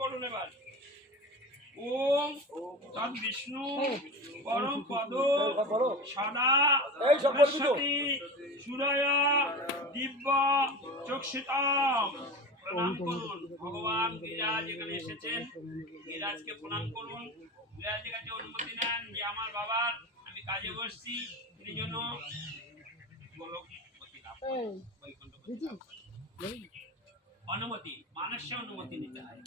করুন এবার। ওম তৎ বিষ্ণু পরম পদ সদা সরস্বতী সুরয়া দিব্য চক্ষিতম। প্রণাম করুন ভগবান গিরিরাজ এখানে এসেছেন, গিরিরাজকে প্রণাম করুন। গিরিরাজের কাছে অনুমতি নেন যে আমার বাবার আমি কাজে বসছি, তিনি যেন অনুমতি মানুষের অনুমতি নিতে হয়।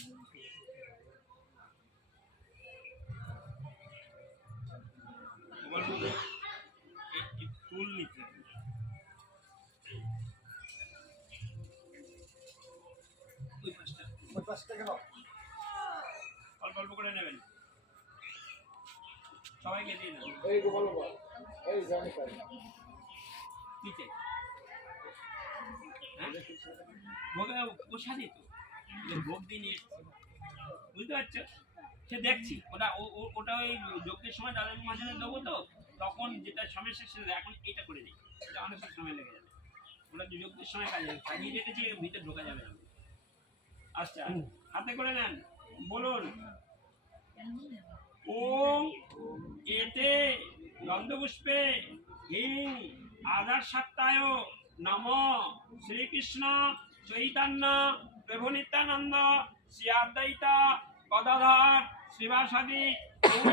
ফুল নিতে অল্প অল্প করে নেবেন, সবাইকে দিয়ে দেবেন। নিচে ভোগে প্রসাদই তো, ভোগ দিয়ে নিয়ে বুঝতে পারছো? সে দেখছি ওটা ওটা ওই যজ্ঞের সময় দাদার মাঝখানে দেবো তো, তখন যেটা সমস্যা সেটা এখন এটা করে দিই, এটা অনেক সময় লেগে যাবে। ওটা যজ্ঞের সময় কাজিয়ে রেখেছি, ভিতরে ঢোকা যাবে না। আচ্ছা হাতে করে নেন, বলুন ওম এতে গন্ধপুষ্পে হিং আধার সত্তায় নম শ্রীকৃষ্ণ চৈতন্য প্রভু নিত্যানন্দ শ্রী অদ্বৈতা গদাধর শ্রীবাসাদি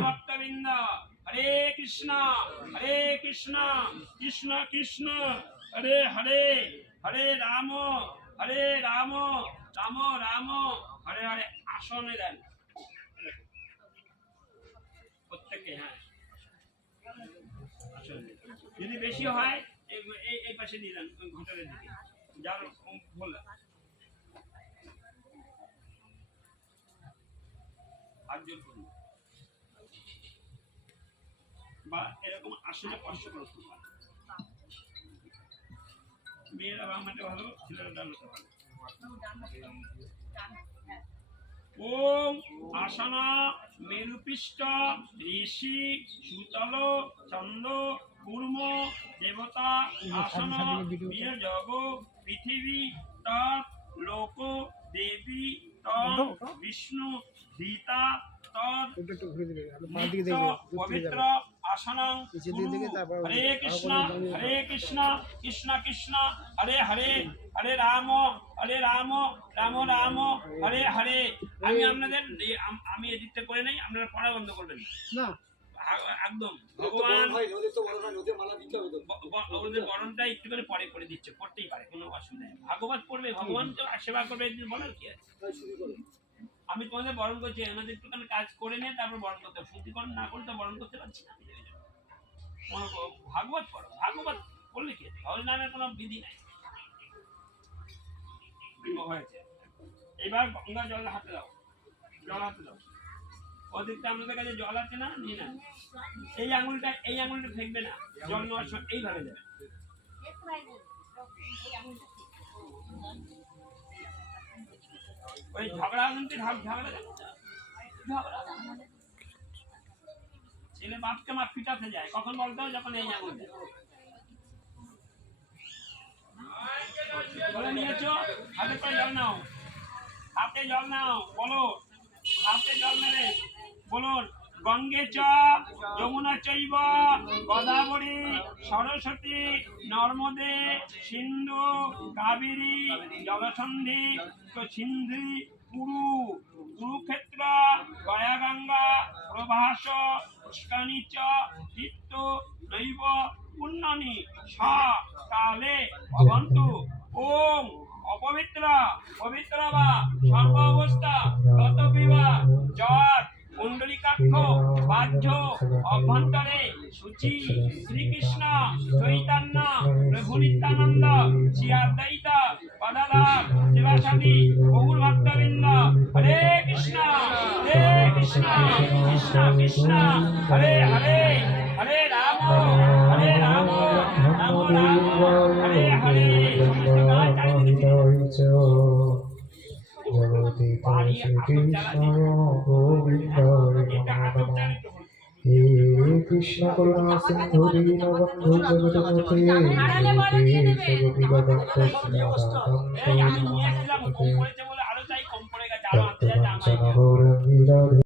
ভক্তবৃন্দ। হরে কৃষ্ণ কৃষ্ণ কৃষ্ণ হরে হরে, হরে রাম রাম রাম হরে হরে। আসনে দেন প্রত্যেকে। হ্যাঁ আসলে যদি বেশি হয় এই পাশে নিলেন ঘটকের দিকে, যার বললাম হাত জোর করুন বা এরকম আসলে স্পর্শ করতে পারে। মেয়েরা বাম হাতে ভালো, ছেলেরা ডান হাতে ভালো। ওম আসনা মেরুপৃষ্ঠ ঋষি সুতল চন্দ্র কুর্ম দেবতা আসন বীর জগ পৃথিবী তৎ লোক দেবী তৎ বিষ্ণু ধৃতা তৎ পবিত্র আসনং হরে কৃষ্ণ কৃষ্ণ কৃষ্ণ হরে হরে, হরে রাম রাম রাম হরে হরে। আমি আপনাদের আমি এডিটটা করে নেই, আপনারা পড়া বন্ধ করবেন না একদম। ভগবান ওদের বরণটা একটুখানি পরে করে দিচ্ছে, পড়তেই পারে, কোনো অসুবিধা নেই। ভাগবত পড়বে, ভগবানকে সেবা করবে, বলার কি আছে। আমি তোমাদের বরণ করছি, ওনাদের একটুখানি কাজ করে নিয়ে তারপর বরণ করতে হবে। শুদ্ধিকরণ না করলে তো বরণ করতে পারছি না। ভাগবত পড়ো, ভাগবত পড়লে কি আছে, হরিনামের কোনো বিধি নাই। হয়েছে, এবার গঙ্গা জল হাতে দাও, জল হাতে দাও। ওদিকটা আমাদের কাছে জল আছে না, নিয়ে না। এই আঙুলটা ফেকবে না, জল নেওয়ার সময় এইভাবে দেবে। ওই ঝগড়া আঙুলটি ঝগড়া ছেলে বাপকে মা পিটাতে যায় কখন বলতো, যখন এই আঙুল বলে নিয়েছো, হাতে করে জল নাও, হাতে জল নাও, বলো হাতে জল নেবে, বলুন গঙ্গে চ যমুনা চৈব গোদাবরী সরস্বতী নর্মদে সিন্ধু কাবেরী জলসন্ধি সিন্ধি কুরু কুরুক্ষেত্র গয়া গঙ্গা প্রভাস পুষ্করণী চ তীর্থ নৈব পুণ্যানি সা কালে ভবন্তু। ওম অপবিত্র পবিত্র বা সর্ব অবস্থা গত বিবা জট কুণ্ডলিকাক্ষ বাহ্য অভ্যন্তরে সূচি শ্রীকৃষ্ণ চৈতন্য প্রভু নিত্যানন্দ শ্রী অদ্বৈতা গদাধর শিবাসাদি গৌর ভক্তবৃন্দ। হরে কৃষ্ণ কৃষ্ণ কৃষ্ণ হরে হরে, হরে রাম রাম রাম হরে হরে। কৃষ্ণ করুণা সিন্ধু দীনবন্ধু জগৎপতে আরো চাই কম পড়ে গেছে, আরো কাঞ্চন গৌরাঙ্গী রাধে